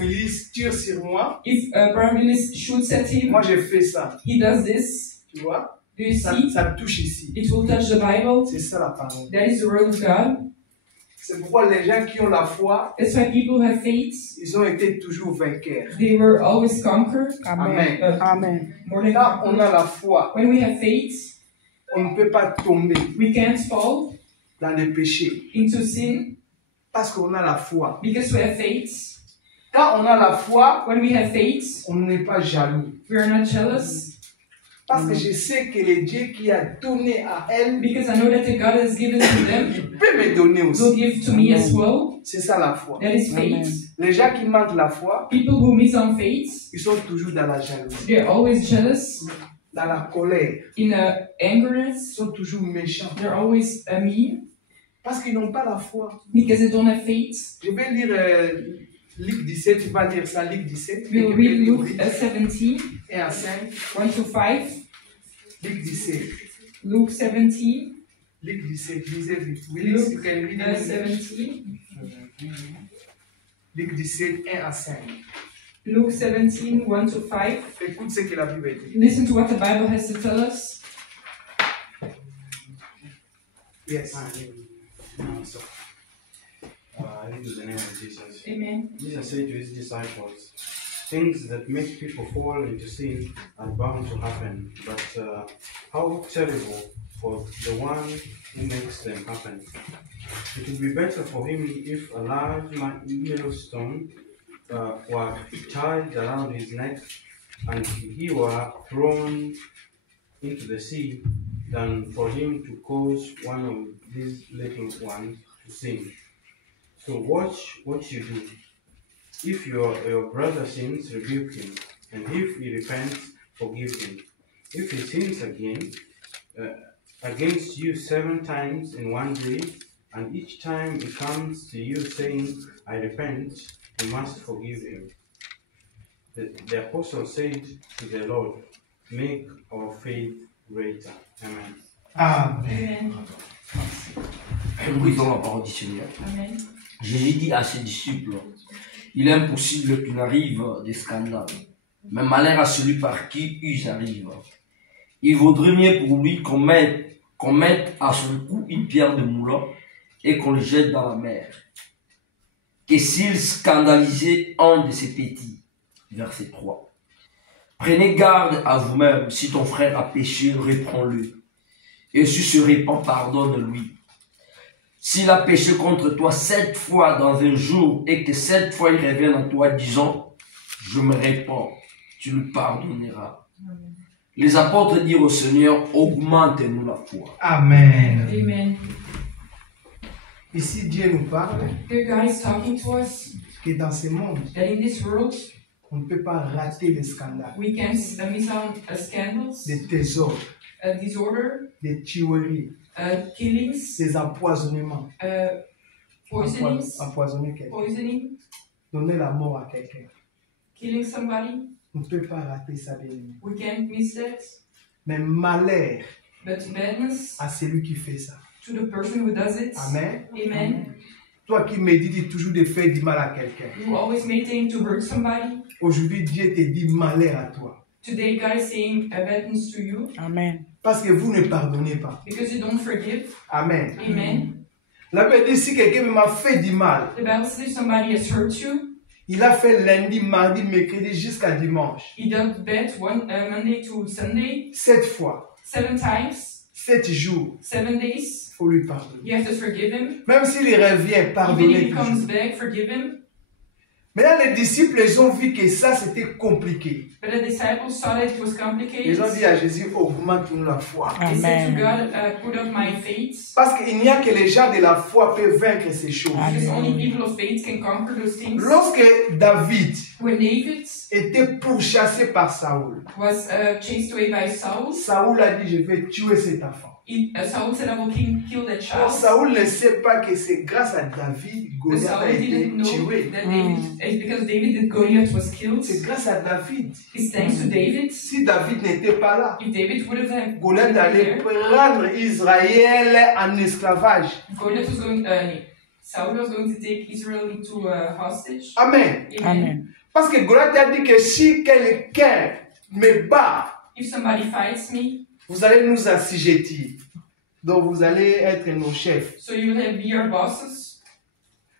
Willis tire sur moi, If Brian Willis shoots at him, moi je fais ça. he does this. Tu vois? Do you see? Ça touche ici. It will touch the Bible. C'est ça la parole. That is the word of God. C'est pourquoi les gens qui ont la foi, That's why people who have faith, ils ont été toujours vainqueurs. they were always conquered. Amen. Amen. More than Quand on conquered. a la foi, When we have faith, on ne peut pas tomber we can't fall dans le péché into sin parce qu'on a la foi. because we have faith. Quand on a la foi, When we have faith, on n'est pas jaloux. we are not jealous Parce que je sais que le Dieu qui a donné à elle, because I know that the God has given to them il peut me donner will aussi. give to me as well. C'est ça la foi. That is faith. Les gens qui manquent la foi, People who miss on faith, ils sont toujours dans la jalousie, they're always jealous, dans la colère. in Ils angerness, sont toujours méchants they're always mean parce qu'ils n'ont pas la foi. because they don't have faith. Je vais lire Luc 17, tu vas lire ça, Luc 17. We'll read Luke 17, 1 à 5. 1 to 5. Luc 17. Luke 17, Luc 17, lisez vite. Willis, you can read it. 17. Luc 17, 1 à 5. Luke 17, 1 to 5. Écoute ce que la Bible dit. Listen to what the Bible has to tell us. Yes. I read in the name of Jesus. Amen. Jesus said to his disciples, things that make people fall into sin are bound to happen, but how terrible for the one who makes them happen. It would be better for him if a large millstone were tied around his neck and he were thrown into the sea than for him to cause one of these little ones to sin. So watch what you do. If your brother sins, rebuke him, and if he repents, forgive him. If he sins again against you 7 times in one day, and each time he comes to you saying, I repent, you must forgive him. The apostle said to the Lord, make our faith greater. Amen. Amen. Amen. Brisons la parole du Seigneur. Amen. Jésus dit à ses disciples, il est impossible qu'il n'arrive des scandales, mais malheur à celui par qui ils arrivent. Il vaudrait mieux pour lui qu'on mette à son cou une pierre de moulin et qu'on le jette dans la mer, que s'il scandalisait un de ses petits. Verset 3. Prenez garde à vous-même, si ton frère a péché, reprends-le, et si se répand, pardonne-lui. S'il a péché contre toi 7 fois dans un jour et que 7 fois il revient à toi disant, je me répands, tu le pardonneras. Amen. Les apôtres dirent au Seigneur, augmente-nous la foi. Amen. Amen. Ici, Dieu nous parle Here God is talking to us que dans ce monde, that in this world on ne peut pas rater les scandales, we can miss on scandals, des trésors, disorder, des tueries, killings, des empoisonnements. poisonings, Empoisonner quelqu'un. poisoning, Donner la mort à quelqu'un. killing somebody. On ne peut pas rater ça, bien aimé. We can't miss that. Mais malheur But badness à celui qui fait ça. to the person who does it. Amen. Amen. Toi qui médites toujours de faire du mal à quelqu'un. You always maintain to hurt somebody. Aujourd'hui, Dieu te dit malheur à toi. Today God is saying badness to you Amen. Parce que vous ne pardonnez pas. because you don't forgive. Amen. Amen. La Bible dit si quelqu'un m'a fait du mal, The Bible says if somebody has hurt you, il a fait lundi, mardi, mercredi jusqu'à dimanche. he does bad Monday to Sunday 7 fois, 7 times, 7 jours, 7 days. il faut lui pardonner. You have to forgive him. Même s'il revient, Even if pardonner he comes toujours. back, forgive him. Maintenant, les disciples, ils ont vu que ça, c'était compliqué. But the disciples saw that it was complicated. Ils ont dit à Jésus, augmente-nous la foi. They said to Amen. God, put up my faith. Parce qu'il n'y a que les gens de la foi qui peuvent vaincre ces choses. Because Amen. only people of faith can conquer those things. Lorsque David When David était pourchassé par Saoul, was chased away by Saul, Saoul a dit, je vais tuer cet enfant. Saul said, I will kill that Alors, child. Saoul ne sait pas que c'est grâce à David But Goliath a Saul été didn't know tué. that David, it's because David that Goliath was killed. C'est grâce à David. It's thanks to David. Si David n'était pas là, If David would have been Goliath allait there, prendre Israël en esclavage. Goliath was going, Saul was going to take Israel into hostage. Amen. Amen. Parce que Goliath a dit que si quelqu'un me bat, If somebody fights me, vous allez nous assujettir. Donc vous allez être nos chefs. so you will be our bosses.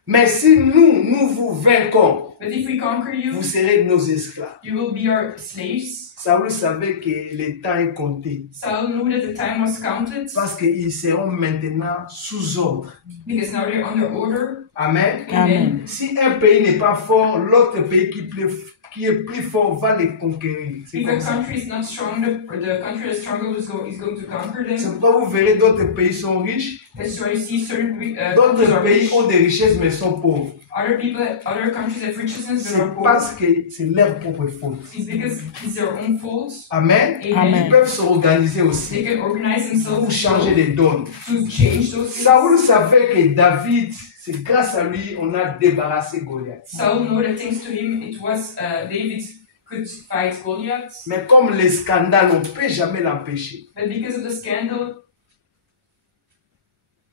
Mais si nous vous vaincons, But if we conquer you, vous serez nos esclaves. you will be our slaves. Saül savait que le temps est compté. Saul knew that the time was counted Parce qu'ils seront maintenant sous ordre. because now they're under order. Amen. Amen. Si un pays n'est pas fort, l'autre pays qui est plus fort va les conquérir. C'est If comme a ça. country is not strong, the country that's stronger is going to conquer C'est them. pourquoi vous verrez d'autres pays sont riches, That's why you see certain countries d'autres are pays rich. ont des richesses mais sont pauvres. Other countries have richness but C'est are poor. parce que c'est leur propre faute. It's because it's their own fault. Amen. Amen. Ils peuvent se organiser aussi They can organize pour themselves changer les donnes. to change those things. Saül savait que David, c'est grâce à lui on a débarrassé Goliath. Saul knew that thanks to him, it was David could fight Goliath. Mais comme les scandales, on ne peut jamais l'empêcher. But because of the scandal,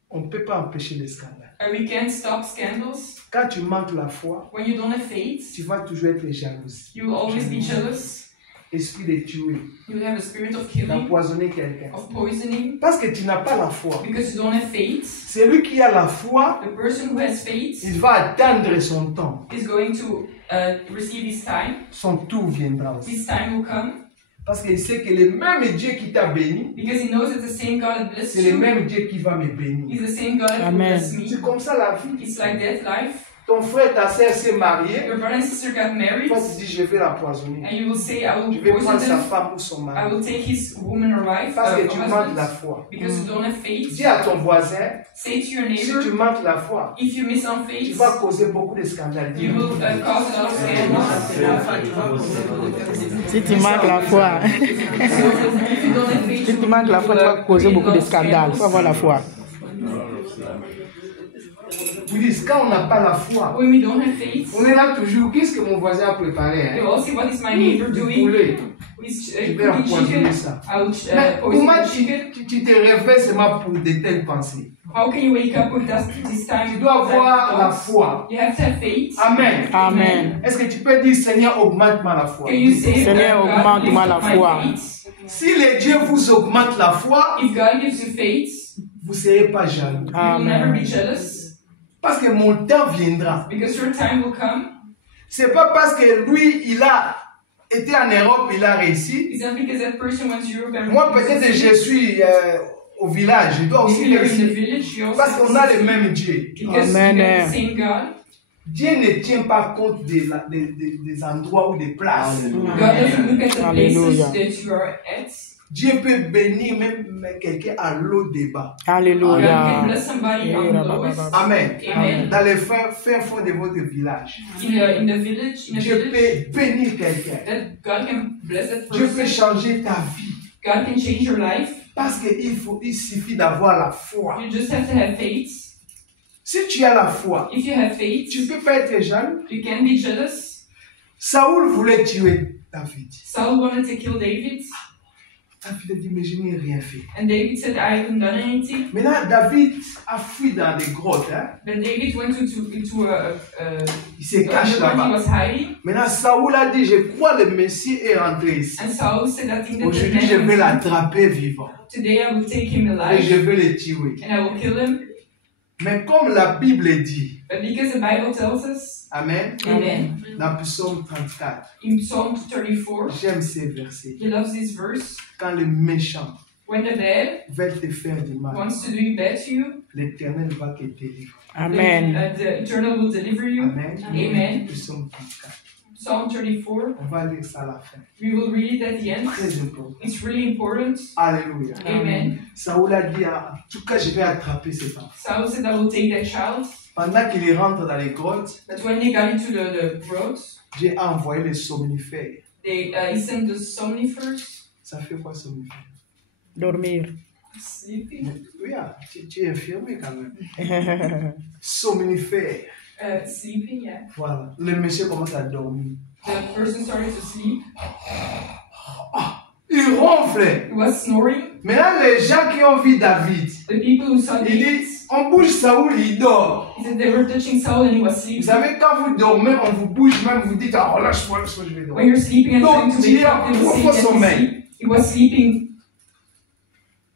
On ne peut pas empêcher les scandales. we can't stop scandals. Quand tu manques la foi, When you don't have faith, tu vas toujours être jaloux. you will always be jealous. Esprit de tuer, You will have a spirit of killing, d'empoisonner quelqu'un. of poisoning, Parce que tu n'as pas la foi. because you don't have faith. Celui qui a la foi, The person who has faith il va attendre son temps. is going to receive his time. Son tour viendra aussi. His time will come Parce qu'il sait que le même Dieu qui t'a béni, because he knows that the same God that blessed c'est le you même Dieu qui va me bénir. is the same God that will Amen. bless me. C'est comme ça la vie. It's like that life. Ton frère, ta sœur s'est mariée, Your brother and sister got married, toi tu dis je vais l'empoisonner. and you will say, I Je will vais poison prendre sa them. femme ou son I mari. will take his woman or wife, Parce que or tu manques la husband, foi. because you don't have faith. Dis à ton voisin, Say to your si tu neighbor, manques la foi, if you miss on tu faith, vas causer beaucoup de scandales. you will cause a lot of scandals. Si tu manques la foi, If you don't have faith, si tu manques la foi, tu vas causer beaucoup de scandales. Il faut avoir la foi. Vous dites, quand on n'a pas la foi, When we don't have faith, on est là toujours. Qu'est-ce que mon voisin a préparé? you Hein? all see what is my neighbor Du doing. poulet. He's Je vais cooking empoisonner chicken. ça. I will Mais poison comment the chicken. tu te réveilles seulement pour de telles pensées? How can you wake up with this time? Tu dois avoir la foi. You have to have faith. Amen. Amen. Est-ce que tu peux dire, Seigneur, augmente-moi la foi? Can you say, Seigneur, God, augmente-moi lift la up my foi. faith? Si le Dieu vous augmente la foi, If God gives you faith, vous ne serez pas jaloux. you will never be Amen. jealous Parce que mon temps viendra. because your time will come. C'est pas parce que lui, il a été en Europe, il a réussi. It's not because that person went to Europe and Moi, peut-être je suis au village, je dois if aussi you're in the réussir. village, you also Parce qu'on a le succeed. même Dieu. Because Amen. you have the same God. Dieu ne tient pas compte des endroits ou des places. God doesn't look at the Hallelujah. places that you are at. Dieu peut bénir même quelqu'un à l'eau débat. God can Alléluia. bless somebody on the lowest. Amen. Amen. Dans les fins fonds de votre village, In the village, Dieu peut bénir quelqu'un. that God can bless that Dieu peut person. changer ta vie. God can change your life. Parce qu'il suffit d'avoir la foi. You just have to have faith. Si tu as la foi, If you have faith, tu ne peux pas être jaloux. you can be jealous. Saoul voulait tuer David. Saul wanted to kill David, David a dit, mais je n'ai rien fait. and David said, I haven't done anything. Maintenant, David a fui dans les grottes. Hein? Then David went into a Il se cache he là-bas. was hiding, Maintenant, Saoul a dit, je crois le Messie est rentré ici. and Saul said, I think that the Aujourd'hui, je vais man, l'attraper vivant. today I will take him Et alive, je vais le tuer. and I will kill him. Mais comme la Bible dit, But because the Bible tells us, Amen, Amen, dans Psaume 34, in Psalm 34, j'aime ces versets. he loves this verse. Quand le méchant When the bad veut te faire du mal, wants to do bad to you, l'Éternel va te délivrer. Amen. the Eternal will deliver you. Amen. Amen. Psaume 34. Psalm 34, On va lire ça à la fin. we will read it at the end. Très important. It's really important. Alléluia. Amen. Saoul a dit, en tout cas, je vais attraper cet enfant. Saul said, I will take that child. Pendant qu'il rentre dans les grottes, But when they got into the roads, Dieu a envoyé les somnifères. he sent the somnifers, Ça fait quoi somnifère? Dormir. sleeping, Oui, tu es infirmé quand même. Somnifère. sleeping, yeah. Voilà. Le monsieur commence à dormir. The person started to sleep. Il ronfle. He was snoring. Maintenant, les gens qui ont vu David, The people who saw il David, dit, On bouge Saoul, il dort. He said they were touching Saul and he was Vous sleeping. savez, quand vous dormez, on vous bouge, même vous dites, ah, lâche-moi, je vais When dormir. you're sleeping and trying to Donc, wake Dieu up, they will say profond that sommeil. he sleep. He was sleeping.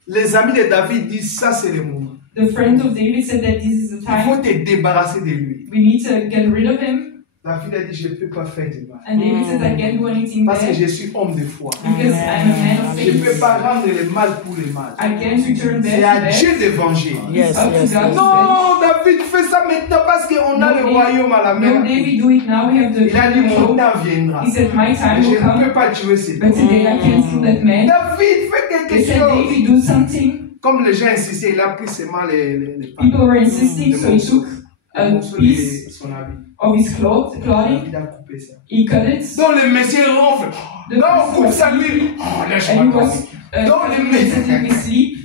Les amis de David disent, ça c'est le moment. The friend of David said that this is the Il faut time. te débarrasser de lui. We need to get rid of him. David a dit, je ne peux pas faire du mal. And David said, I can't do anything Parce que bad je suis homme de foi. because I'm a man of Je ne peux faith. pas rendre le mal pour le mal. I can't return C'est bad à to bad. Dieu de venger. Yes, It's up to yes, God yes. to Non, David fait ça maintenant parce qu'on a No, le David- royaume à la No, main. David, do it now. We have the Il a dit, mon control. temps viendra. He said, my Mais time je will ne peux come. pas tuer cet But homme. today I can't kill that man. David, fais They quelque said, chose. David, do something. Comme les gens insistaient, il a pris seulement les People were insisting, so he took le a morceau de piece son habit. of his clothing, Il a coupé ça. he cut it, Donc le monsieur ronfle. The Non, priest coupe was ça lui. sleeping, Oh, and he laisse-moi was dormir. Don't telling let me me- to let me sleep.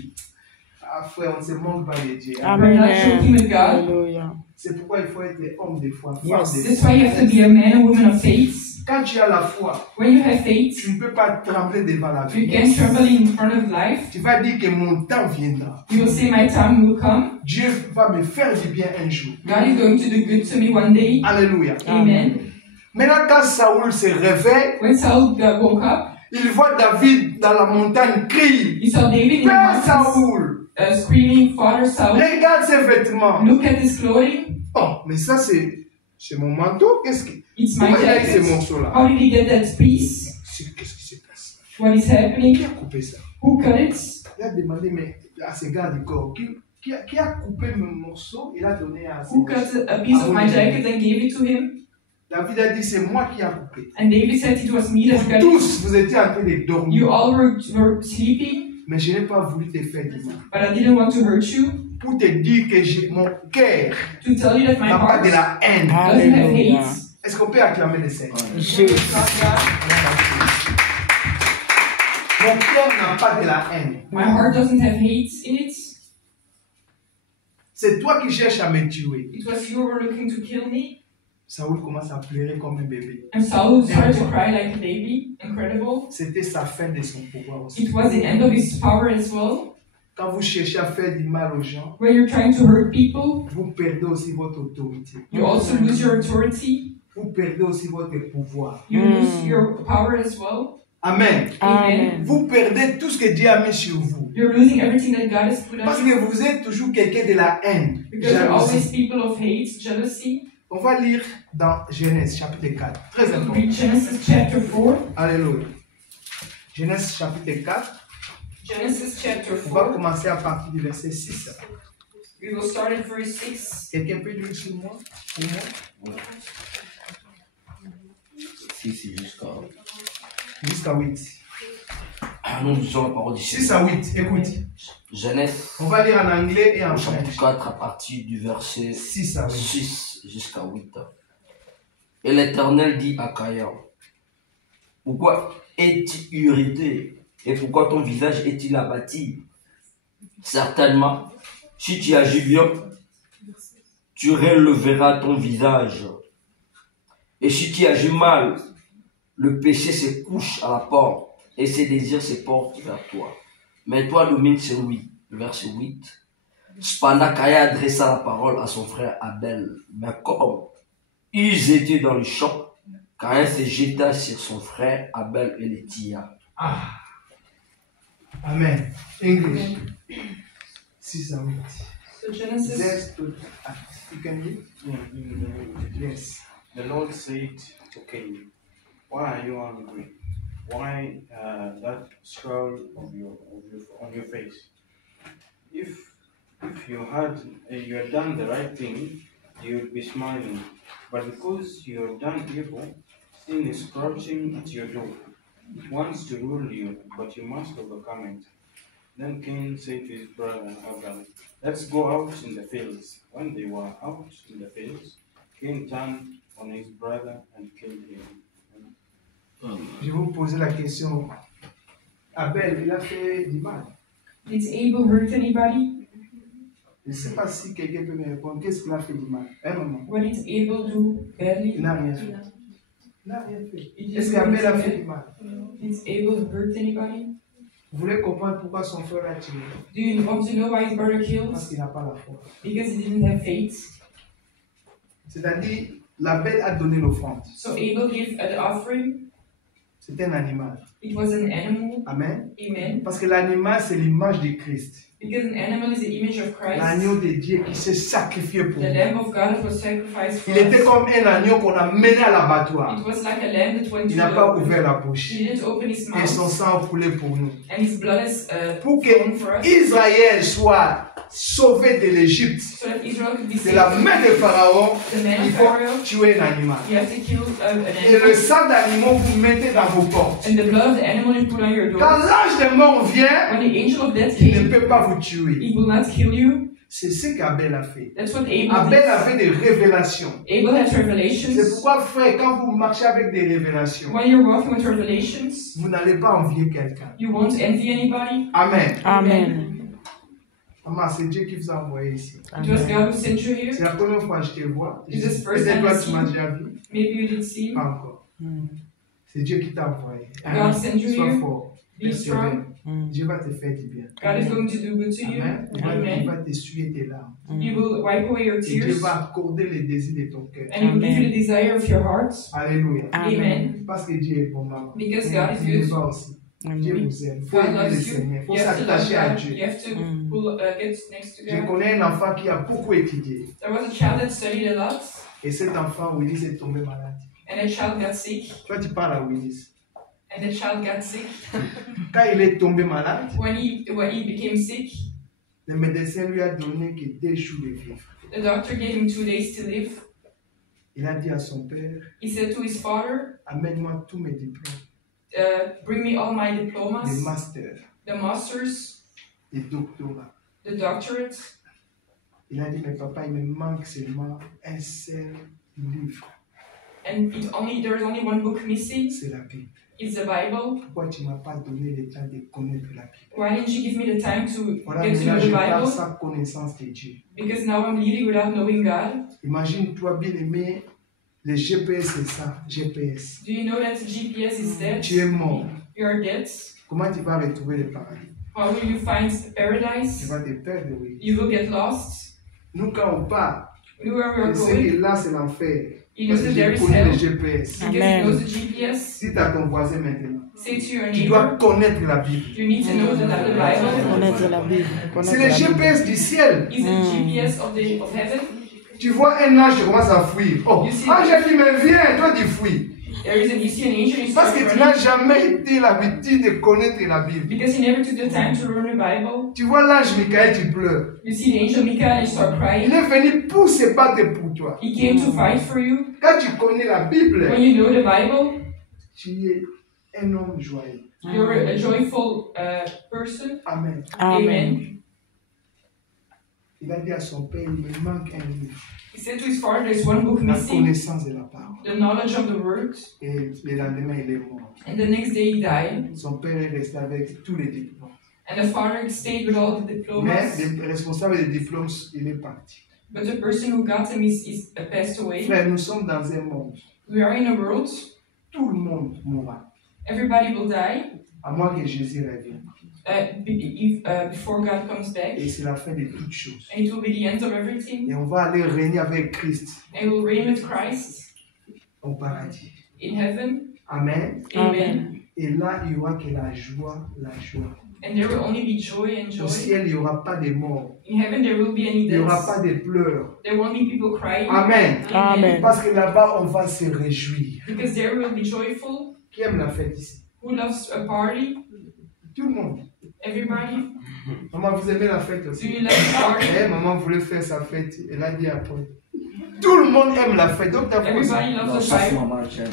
Ah frère, on ne se manque pas de Dieu. Amen. not joking with God. Hallelujah. C'est pourquoi il faut être homme de foi, femme Yes. de That's foi. why you have to be a man or woman of faith. Quand tu as la foi, When you have faith, tu ne peux pas trembler devant la you vie. can't tremble in front of life. Tu vas dire que mon temps viendra. You will say, my time will come. Dieu va me faire du bien un jour. God is going to do good to me one day. Alléluia. Amen. Maintenant, quand Saoul se réveille, When Saul woke up, il voit David dans la montagne crier. he saw David in the Père mountains Saoul, screaming, Father Saul, regarde ses vêtements. look at his clothing. Oh, mais ça c'est mon manteau. Qu'est-ce que It's my Comment il a eu ces jacket. morceaux-là? How did he get that piece? Qu'est-ce qui se passe? What is happening? Qui a coupé ça? Who cut it? Il a demandé mais, à ses gardes du corps, qui a coupé mon morceau? Il a donné à ses Who cut a piece of my jacket and gave it to him? David a dit c'est moi qui a coupé. And David said it was me that Vous cut it. tous, vous étiez en train de dormir. You all were sleeping, Mais je n'ai pas voulu te faire du mal. but I didn't want to hurt you. Pour te dire que mon cœur To tell you that my n'a pas heart de la haine. doesn't have Hallelujah. hate. Est-ce qu'on peut acclamer le Seigneur? Jesus. Mon cœur n'a pas de la haine. My heart doesn't have hate in it. C'est toi qui cherches à me tuer. It was you who were looking to kill me. Saoul commence à pleurer comme un bébé. And Saul started to cry like a baby. Incredible. C'était sa fin de son pouvoir aussi. It was the end of his power as well. Quand vous cherchez à faire du mal aux gens, When you're trying to hurt people, vous perdez aussi votre autorité. you also lose your authority. Vous perdez aussi votre pouvoir. You lose your power as well. Amen. Amen. Vous perdez tout ce que Dieu a mis sur vous. You're losing everything that God has put Parce on you. que vous êtes toujours quelqu'un de la haine. Because you're always Jalousie. people of hate, jealousy. On va lire dans Genèse chapitre 4. Très important. Read Genesis chapter 4. Alléluia. Genèse chapitre 4. Genesis chapter On va 4. commencer à partir du verset 6. We will start at verse 6. Quelqu'un peut lire sur moi? Pour moi? Si, c'est jusqu'à. Jusqu'à 8. Nous lisons la parole du 6 Seigneur. à 8. Écoute. Genèse, On va lire en anglais et en au chapitre français. 4, à partir du verset 6 à 8. 6 jusqu'à 8. Et l'Éternel dit à Caïn, pourquoi es-tu irrité et pourquoi ton visage est-il abattu? Certainement, si tu agis bien, tu relèveras ton visage. Et si tu agis mal, le péché se couche à la porte et ses désirs se portent vers toi. Mais toi, domine sur lui. Verset 8. Cependant, Caïn adressa la parole à son frère Abel. Mais comme ils étaient dans le champ, Caïn se jeta sur son frère Abel et le tia. Ah. Amen. English. 6 à 8. So Genesis. Yes, to, you can read? Yes. The Lord said to Cain, "Why are you angry? Why that scowl on your face? If you had done the right thing, you would be smiling. But because you have done evil, sin is crouching at your door. It wants to rule you, but you must overcome it." Then Cain said to his brother Abel, "Let's go out in the fields." When they were out in the fields, Cain turned on his brother and killed him. Je vais vous poser la question. Abel, il a fait du mal. Did Abel hurt anybody? Je ne sais pas si quelqu'un peut me répondre. Qu'est-ce qu'il a fait du mal? Hein, maman? What did Abel do Il badly? n'a rien fait. Il n'a rien fait. He Est-ce just qu'Abel a hurt fait him. du mal? Did Abel hurt anybody? Vous voulez comprendre pourquoi son frère l'a tué? Do you want to know why his brother killed? Parce qu'il n'a pas la foi. Because he didn't have faith. C'est-à-dire, la bête a donné l'offrande. So Abel gave the offering. C'est un animal. It was an animal. Amen. Amen. Parce que l'animal, c'est l'image de Christ. Because an animal is the image of Christ. L'agneau de Dieu qui s'est sacrifié pour The nous. Lamb of God that was sacrificed for Il était us. comme un agneau qu'on a mené à l'abattoir. It was like a lamb that went Il to n'a pas the ouvert la bouche. He didn't open his Et son mouth. sang a coulé pour nous. And his blood is Pour flowing for que us. Israël soit sauvé de l'Égypte, So that Israel could be de la saved. main de Pharaon, The man il of faut Pharaoh. tuer un animal. You have to kill an Et le animal. sang d'animaux, vous mettez dans vos portes. And the blood of the animal you put on your Quand doors. l'ange de mort vient, When the angel of death il ne came, peut pas vous tuer. he will not kill you. C'est ce qu'Abel a fait. That's what Abel Abel did. avait des révélations. Abel had C'est revelations. pourquoi, frère, quand vous marchez avec des révélations, When you're walking with revelations, vous n'allez pas envier quelqu'un. you won't envy anybody. Amen. Amen. Maman, c'est Dieu qui vous a envoyé ici. It was God who sent you here. C'est la première fois que je te vois. Is this first Peut-être time toi, I tu see m'as you? déjà vu. Maybe you did see him. Pas encore. C'est Dieu qui t'a envoyé. God sent you Sois here. fort. Be strong. Dieu va te faire du bien. God is going to do good to you. Amen. Il Amen. va t'essuyer tes larmes. He will wipe away your Et Dieu tears. va accorder les désirs de ton cœur. And He will give you the desire of your heart. Alléluia. Amen. Parce que Dieu est bon, maman. Because God is Dieu good. va aussi. Dieu vous aime. Il faut God aimer le loves you. Seigneur. Il faut You have to love s'attacher à God. Dieu. You have to get next to Je God. connais un enfant qui a beaucoup étudié. There was a child that studied a lot, Et cet enfant, Willis, est tombé malade. and that child got sick. Toi, tu parles à Willis. And that child got sick. Quand il est tombé malade, When he became sick, le médecin lui a donné que 2 jours de vivre. the doctor gave him 2 days to live. Il a dit à son père, He said to his father, amène-moi tous mes diplômes, bring me all my les diplomas, masters, the masters, les doctorats. the doctorate. Il a dit, mais papa, il me manque seulement un seul livre. And there's only one book missing. C'est la Bible. It's the Bible. Pourquoi tu ne m'as pas donné le temps de connaître la Bible? Why didn't you give me the time to Voilà, get to know maintenant the je parle Bible? sans connaissance de Dieu. Because now I'm leading without knowing God. Imagine-toi bien aimé, le GPS c'est ça, GPS. Do you know that the GPS is dead? Tu es mort. You are dead. Comment tu vas retrouver le paradis? How will you find Tu paradise? vas te perdre, oui. You will get lost. Nous, quand on part, Where we are on sait going, que là c'est l'enfer. you know Parce que that there j'ai is connu le hell. GPS. Because Amen. he knows the GPS. Dis à ton voisin maintenant. Say to your Tu dois neighbor, connaître la Bible. you need to know the Bible. Connaître la Bible. C'est Connaître le la Bible. GPS du ciel. Is the GPS of heaven. Tu vois un ange qui commence à fuir. Oh, You see- ange qui me vient, toi tu fuis. There is you see an angel and you Parce start que tu running. n'as jamais été l'habitude de connaître la Bible. Because you never took the time to learn the Bible. Tu vois l'ange Michael, tu pleures. You see the angel Michael and you start Il crying. est venu pour se battre pour toi. He came to fight for you. Quand tu connais la Bible, When you know the Bible, tu es un homme joyeux. you're a joyful person. Amen. Amen. Il a dit à son père, il me manque un livre. He said to his father, there's one book La missing, connaissance de la parole. the knowledge of the word. Et le lendemain, il est mort. And the next day he died. Son père est resté avec tous les diplômes. And the father stayed with all the Mais diplomas. le responsable des diplômes, il est parti. But the person who got them is passed away. Frère, nous sommes dans un monde. We are in a world. Tout le monde mourra. Everybody will die À moins que Jésus revienne. before God comes back. Et c'est la fin de toutes choses. And it will be the end of everything. Et on va aller régner avec Christ And we'll reign with Christ au paradis. in heaven. Amen. Amen. Et là, il n'y aura que la joie, la joie. And there will only be joy and Au joy. ciel, il n'y aura pas de mort. In heaven there will be any Il n'y aura deaths. pas de pleurs. There won't be people crying. Amen. Amen. Parce que là-bas, on va se réjouir. Because there will be joyful. Qui aime la fête ici? Who loves a party? Tout le monde. Everybody. Maman, vous aimez la fête Do aussi? you love a party? Eh, maman voulait faire sa fête. Elle a dit après. Tout le monde aime la fête. Donc, t'as fait aussi. Everybody loves Non, a sauf fire. maman, j'aime.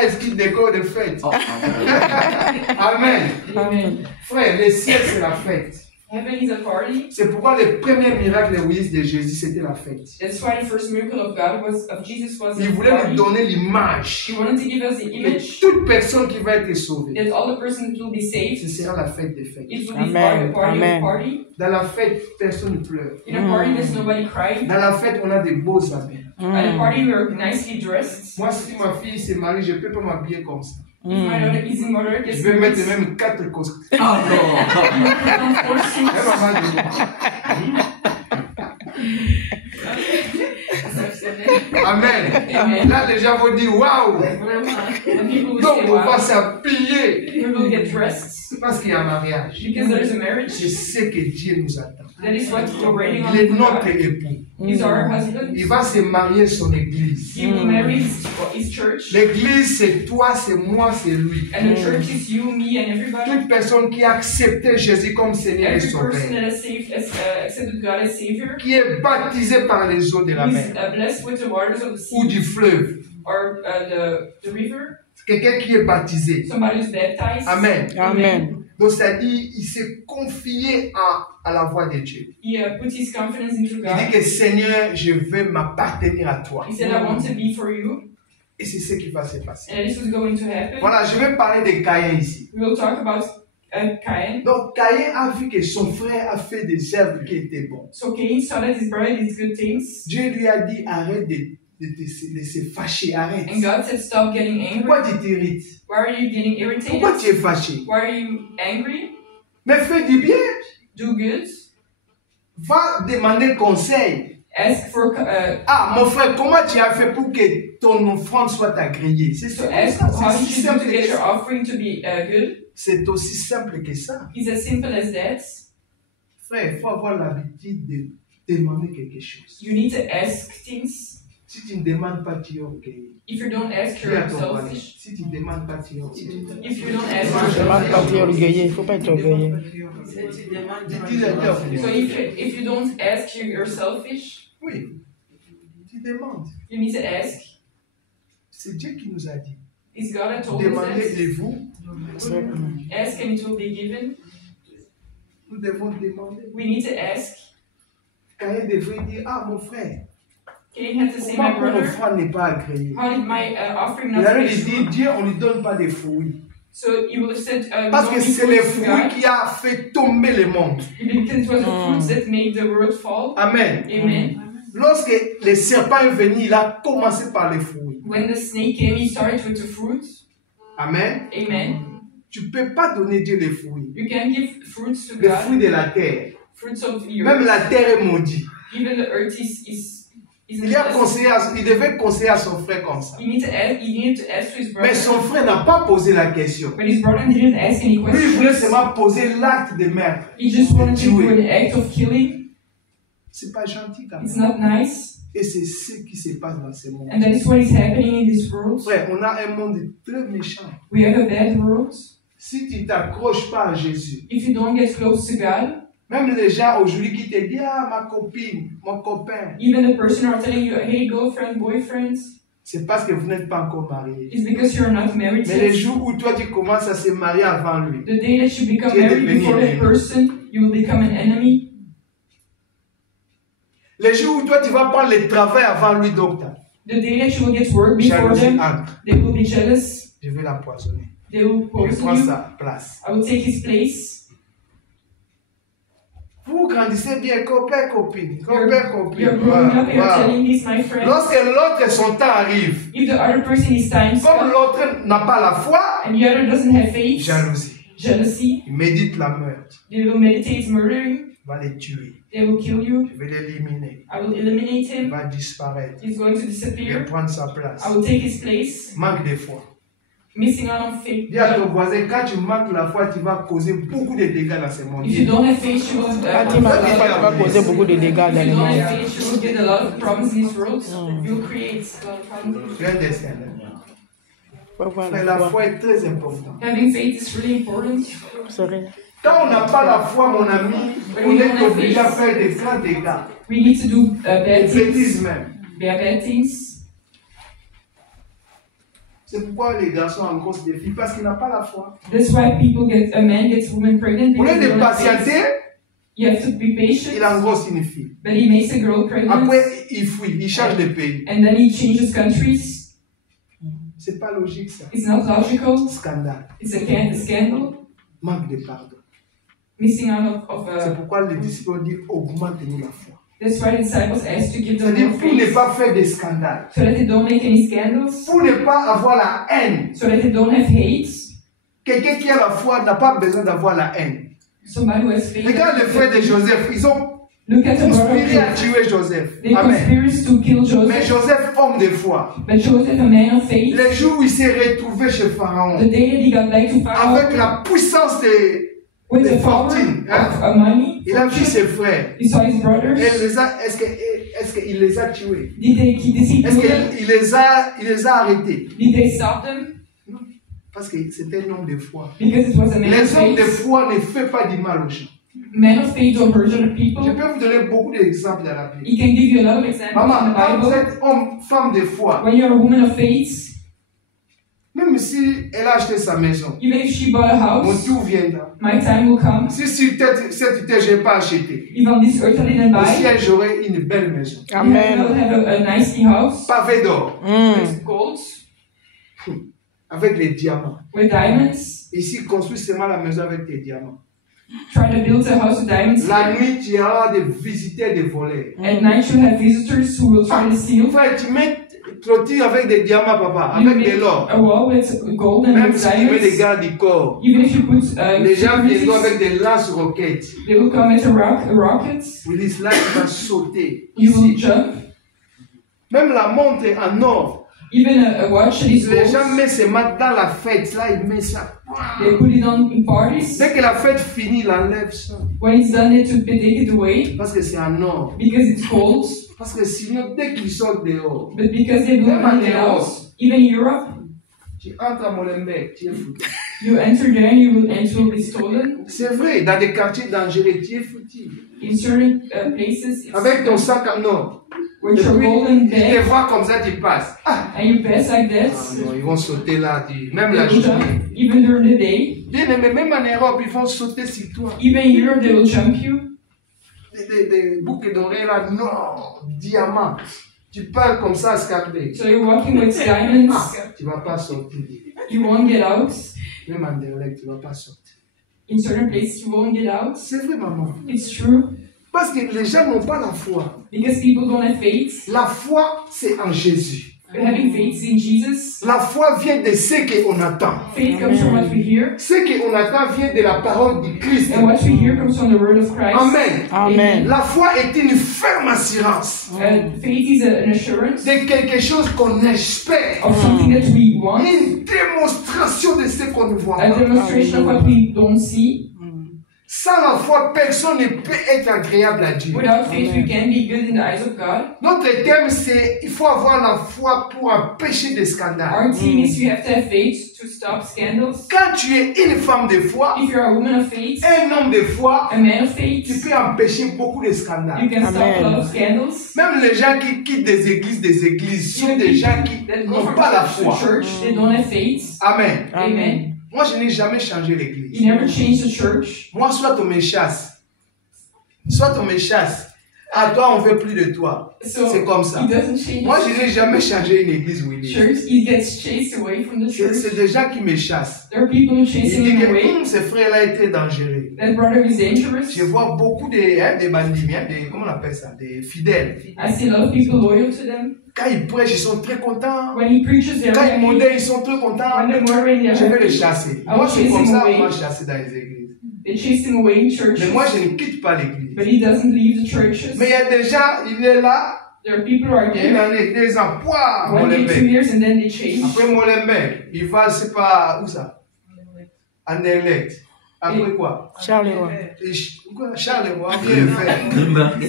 Est-ce qu'il décore de fête? Oh, amen. Amen. Amen. Frère, le ciel, c'est la fête. Heaven is a party. C'est pourquoi le premier miracle de Jésus, c'était la fête. That's why the first miracle of Jesus was Il a voulait nous party. donner l'image. He wanted to give us the Et image toute personne qui va être sauvée, that all the persons will be saved. ce sera la fête des fêtes. It will be Amen. a party Amen. of party. Dans la fête, personne ne pleure. In a party, there's nobody crying. Dans la fête, on a des beaux habits. At a party, we are nicely dressed. Moi, si ma fille se marie, je ne peux pas m'habiller comme ça. If my daughter is in mother, Je gets vais mettre married, même 4 costumes. Ah non. you put on 4 suits. Maman dit, Amen. Amen. Là, les gens vont dire waouh. Vraiment. And people will Donc, say, on va wow. s'habiller. We will get dressed Parce qu'il y a un mariage. because there's a marriage. C'est ce que Dieu nous attend. That is what we're waiting on Il est from notre God. époux. He's our husband. Il va se marier son église. He will marry his church. L'église, c'est toi, c'est moi, c'est lui. And the church is you, me, and everybody. Toute personne qui a accepté Jésus comme Seigneur et Every person Sauveur, that has accepted God as Savior, qui est baptisé par les eaux de la who is mer blessed with the waters of the ou sea du fleuve, or the river. quelqu'un qui est baptisé. Somebody who's baptized. Amen. Amen. Donc, c'est-à-dire, il s'est confié à la voix de Dieu. He put his confidence into Il dit God. que Seigneur, je veux m'appartenir à toi. He said, I want to be for you. Et c'est ce qui va se passer. And this was going to happen. Voilà, je vais parler de Caïn ici. We will talk about Cain. Donc, Caïn a vu que son frère a fait des œuvres qui étaient bonnes. So Cain saw that his brother did good things. Dieu lui a dit, arrête de se fâcher, arrête. And God said, stop getting angry. Pourquoi tu t'irrites? Why are you getting irritated? Pourquoi tu es fâché? Why are you angry? Mais fais du bien. Do good. Va demander conseil. Ask for Ah, mon frère, comment tu as fait pour que ton offrande soit agréée? C'est so ask how you aussi should do simple to que get your ça. offering to be good. C'est aussi simple que ça. It's as simple as that. Frère, il faut avoir l'habitude de demander quelque chose. You need to ask things. Si tu ne demandes pas, tu es orgueilleux. If you don't ask, Dis à you're ton voisin, selfish. si tu ne demandes pas, tu es orgueilleux. If you don't ask, Je you're demande pas selfish. d'être orgueilleux. Il ne faut pas être orgueilleux. Dis-le-leur. So if you don't ask, you're selfish. Oui, tu demandes. You need to ask. C'est Dieu qui nous a dit. Is God that told us Demandez that? et vous, Ask and it will be given. nous devons demander. We need to ask. Caïn devrait dire, ah mon frère, Cain had to say, my comment mon brother, offrande n'est pas agréée? how did my offering Il not allait be lui dire, true? Dieu, on ne lui donne pas des fruits. So he would have said, Parce que don't c'est be les fruits to fruits God. qui a fait tomber le monde. Because it was the fruits that made the world fall. Amen. Amen. Lorsque le serpent est venu, il a commencé par les fruits. When the snake came, he started with the fruits. Amen. Amen. Tu ne peux pas donner Dieu les fruits. You can give fruits to Les God, fruits de la terre. fruits of the Même earth. la terre est maudite. Even the earth is Il devait conseiller à son frère comme ça. He needed to ask to his brother. Mais son frère n'a pas posé la question. But his brother didn't ask any Lui, il voulait questions. seulement poser l'acte de meurtre. He just wanted to do an act of killing. C'est pas gentil quand It's même. not nice. Et c'est ce qui se passe dans ce monde. And that is what is happening in this world. Frère, on a un monde très méchant. We have a bad world. Si tu t'accroches pas à Jésus, If you don't get close to God, même les gens aujourd'hui qui te disent, ah, ma copine, mon copain, even the person who are telling you, hey, girlfriend, boyfriend, c'est parce que vous n'êtes pas encore mariés. is because you're not married Mais les yet. jours où toi tu commences à se marier avant lui, The day that you become Tu es married devenu before that ennemi. person, you will become an enemy. les jours où toi tu vas prendre le travail avant lui, docteur, The day that you will get work before jalousie them, entre. they will be jealous. Je vais l'empoisonner. They will Je poison prends you. sa place. I will take his place. Vous grandissez bien, copain, copine. You're, Copain, copine. you're growing up and you're Voilà. telling this, my friend. Lorsque l'autre, son temps arrive, If the other person is time comme stuck l'autre n'a pas la foi, and the other doesn't have faith, jalousie. jealousy, Il médite la meurtre. they will meditate murdering. Il va les tuer. They will kill you. Je vais l'éliminer. I will eliminate Il him. va disparaître. He's going to Je vais disappear. prendre sa place. I will take his place. Manque de foi. Missing out on faith. Dis à ton voisin, quand tu manques la foi, tu vas causer beaucoup de dégâts dans ce monde. If you don't have faith, you will. Quand tu manques la foi, tu vas causer beaucoup de dégâts dans If le you don't monde. have faith, you will get a lot of problems in this world. You will create a lot of problems. Tu as un destin. Faut avoir Mais la la foi. foi est très importante. Having faith is really important. C'est rien. Quand on n'a pas la foi, mon ami, on est obligé à faire des grands dégâts. We need to do bad Des things. bêtises même. Bad things. C'est pourquoi les garçons engrossent des filles, parce qu'ils n'ont pas la foi. That's why a man gets a woman pregnant Au lieu because they de don't have faith. patienter, You have to be patient. il engrosse une fille. But he makes a girl pregnant. Après, il fuit, il change de pays. And then he changes countries. C'est pas logique ça. It's not logical. Scandale. It's a scandal. Manque de pardon. Missing out of C'est pourquoi les disciples ont dit augmente-nous la foi. That's why the disciples asked to give them C'est-à-dire more pour ne faith, pas faire des scandales, so that they don't make any scandals, pour ne pas avoir la haine. so that they don't have hate. Quelqu'un qui a la foi n'a pas besoin d'avoir la haine. Somebody who has faith. Regarde les frères de Joseph, ils ont Look at the brother of conspiré à Joseph. tuer Joseph. They Amen. conspired to kill Mais Joseph, Joseph, homme de foi, but Joseph, a man of faith, les jours où il s'est retrouvé chez the Pharaon, day that he got back to avec Pharaoh la puissance de with the des power fortunes, hein, of money, il a vu ses frères. he saw his brothers. Est-ce qu'il les a tués? Did he kill Est-ce them? qu'il les a arrêtés? Did they stop them? Parce que c'était un homme de foi. Because it was a man of Les hommes de faith. foi ne font pas du mal aux gens. Man of faith don't hurt other Je people. peux vous donner beaucoup d'exemples dans la Bible. He can give you a lot of examples Maman, in the quand vous Bible. êtes homme, femme de foi, When you're a woman of faith, même si elle a acheté sa maison, even if she bought a mon house, tour viendra. my time will come. Si sur cette terre, je n'ai pas acheté, If on this earth I didn't au buy, ciel, j'aurai une belle maison. I will Amen. have a nicely house Pavé d'or, with gold, avec les diamants. with diamonds. Ici, construis seulement la maison avec tes diamants. Try to build a house with diamonds. La nuit, tu auras des visiteurs, des voleurs. At night you'll have visitors who will try to steal. Frère, tu mets clôture avec des diamants, papa, You avec de make l'or. a wall with gold and Même with si tu mets des diamonds. gardes du corps, Even if you put les gens viendront securities, avec des lance-roquettes. they will come at a rocket. Oui, disent là, tu vas sauter. You will Ici. jump. Même la montre en or. Even a watch that is Les gens gold. mettent ces maths dans la fête, là, ils mettent ça. They put it on in parties. Dès que la fête finit, ils enlèvent ça. When it's done, they take it away Parce que c'est en or. because it's gold. Parce que sinon, dès qu'ils sortent dehors, But because they don't have the house, even in Europe, tu entres à Molenbeek, tu es foutu. you enter there and it will be stolen. C'est vrai, dans des quartiers dangereux, tu es foutu. In certain places, it's Avec ton sac en or. with Et your puis, golden ils te bag, voient comme ça, tu passes. Ah, and you pass like ah that. non, ils vont sauter là, même They la will journée. jump, even during the day. Bien aimé, même en Europe, ils vont sauter sur toi. Even in Europe, they will jump you. Des boucles d'oreilles là, non, diamants. Tu parles comme ça, escarpé. So you're walking with diamonds. Tu vas pas sortir. You won't get out. Même en dialecte, tu vas pas sortir. In certain places, you won't get out. C'est vrai, maman. It's true Parce que les gens n'ont pas la foi. because people don't have faith. La foi, c'est en Jésus. But having faith is in Jesus. La foi vient de ce qu'on attend. Faith comes from what we hear, Ce qu'on attend vient de la parole du Christ. and what we hear comes from the word of Christ. Amen. Amen. La foi est une ferme assurance Faith is an assurance de quelque chose qu'on espère. of something that we want, Une démonstration de ce qu'on ne voit a pas. demonstration of what we don't see. Sans la foi, personne ne peut être agréable à Dieu. Without faith, we can be good in the eyes of God. Notre thème, c'est il faut avoir la foi pour empêcher des scandales. Our team is you have to have faith to stop scandals. Quand tu es une femme de foi, If you're a woman of faith, un homme de foi, a man of tu faith, peux empêcher beaucoup de you scandales. can stop a lot Amen. of scandals. Même les gens qui quittent des églises sont Even des gens people qui that go n'ont from pas la church foi. to church, they don't have faith. Amen. Amen. Moi, je n'ai jamais changé l'église. You never change the church. Moi, soit on me chasse, soit on me chasse. À toi, on veut plus de toi. So C'est comme ça. he doesn't change Moi, the je n'ai jamais changé une église ou une église. church. He gets chased away from the church. C'est des gens qui me chassent. There are people who chase Il dit him que away. ce frère-là est très dangereux. That brother is dangerous. Je vois beaucoup des bandits, comment on appelle ça, des fidèles. I see a lot of people loyal to them. Quand ils prêchent, ils sont très contents. When he preaches, they're Quand ils happy. modèrent, ils sont très contents. When they're mourning, they're Je vais les happy. chasser. I Moi, will je suis chase comme him ça, away. moi, chasser dans les églises. They chase him away in churches. Mais moi, je ne quitte pas l'église. But he doesn't leave the churches. Mais il y a des gens, il est là, There are people who are il there. en est 2 ans, pouah, 1 day, 2 Molenbeek. years, and then they change. Après Molenbeek, il va, c'est pas, où ça? Anderlecht. Après quoi? Charleroi. Quoi, Charleroi, bien fait. Grimberg.